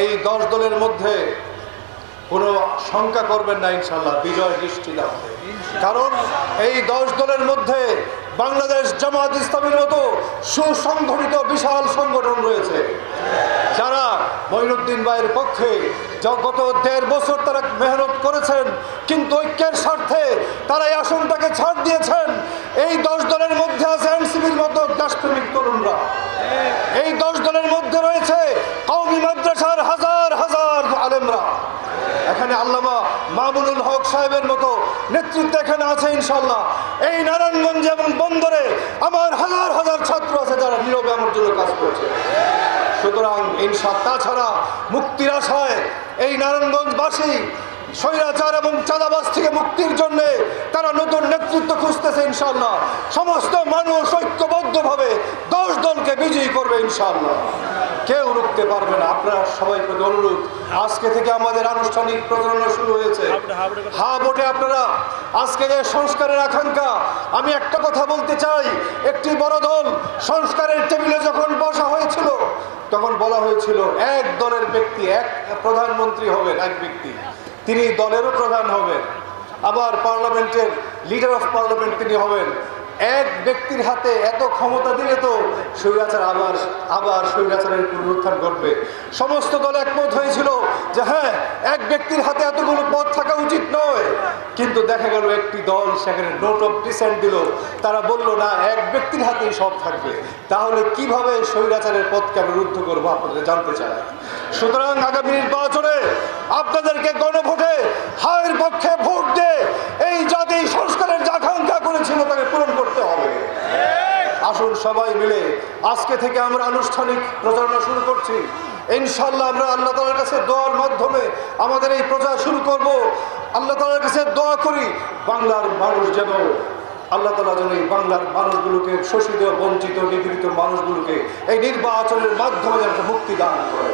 এই 10 দলের মধ্যে কোনো শঙ্কা করবেন না, ইনশাল্লাহ বিজয় নিশ্চিত হবে। কারণ এই 10 দলের মধ্যে বাংলাদেশ জামাত ইসলামীর মতো সুসংগঠিত বিশাল সংগঠন রয়েছে, যারা মঈনুদ্দিন ভাইয়ের পক্ষে গত 1.5 বছর তারা মেহনত করেছেন, কিন্তু ঐক্যের স্বার্থে তারা এই আসনটাকে ছাড় দিয়েছেন। এই 10 দলের মধ্যে আছে এনসিপির মতো দেশপ্রেমিক তরুণরা। এই 10 দলের মধ্যে রয়েছে কওমি মাদ্রাসার হাজার হাজার আলেমরা। এখানে আল্লামা মামুনুল হক সাহেবের মতো নেতৃত্ব এখানে আছে ইনশাল্লাহ। এই নারায়ণগঞ্জ এবং বন্দরে আমার হাজার হাজার ছাত্র আছে যারা নীরবে আমার জন্য কাজ করছে। সুতরাং তাছাড়া মুক্তির আশায় এই নারায়ণগঞ্জবাসী স্বৈরাচার এবং চাঁদাবাজ থেকে মুক্তির জন্য তারা নতুন নেতৃত্ব খুঁজতেছে ইনশাল্লাহ। সমস্ত মানুষ ঐক্যবদ্ধভাবে 10 দলকে বিজয়ী করবে ইনশাল্লাহ, কেউ রুখতে পারবে না। আপনারা সবাই প্রতি অনুরোধ, আজকে থেকে আমাদের আনুষ্ঠানিক প্রচারণা শুরু হয়েছে। হ্যাঁ ভোটে আপনারা আজকে যে সংস্কারের আকাঙ্ক্ষা, আমি একটা কথা বলতে চাই, একটি বড় দল সংস্কারের টেবিলে যখন বসা হয়েছিল তখন বলা হয়েছিল এক দলের ব্যক্তি এক প্রধানমন্ত্রী হবেন, এক ব্যক্তি, তিনি দলেরও প্রধান হবেন, আবার পার্লামেন্টের লিডার অফ পার্লামেন্ট তিনি হবেন। এক ব্যক্তির হাতে এত ক্ষমতা দিলে তো স্বৈরাচার আবার স্বৈরাচারের পুনরুত্থান ঘটবে। সমস্ত দল একমত হয়েছিল যে হ্যাঁ, এক ব্যক্তির হাতে এতগুলো পদ থাকা উচিত নয়, কিন্তু দেখা গেল একটি দল সেখানে নোট অফ ডিসেন্ট দিল। তারা বলল না, এক ব্যক্তির হাতেই সব থাকবে। তাহলে কিভাবে স্বৈরাচারের পদকে আমি রুদ্ধ করবো, আপনাদের জানতে চাই। সুতরাং আগামী নির্বাচনে আপনাদেরকে গণভোটে হায়ের পক্ষে ভোট দিয়ে এই জাতি সংস্কারের যে আকাঙ্ক্ষা করেছিল তাকে পূরণ করতে হবে। আসুন সবাই মিলে আজকে থেকে আমরা আনুষ্ঠানিক প্রচারণা শুরু করছি ইনশাল্লাহ। আমরা আল্লাহ তাআলার কাছে দোয়ার মাধ্যমে আমাদের এই প্রচার শুরু করব। আল্লাহ তাআলার কাছে দোয়া করি বাংলার মানুষ যেন, আল্লাহ তাআলা যেন এই বাংলার মানুষগুলোকে, শোষিত বঞ্চিত নিপীড়িত মানুষগুলোকে এই নির্বাচনের মাধ্যমে যেন মুক্তি দান করে।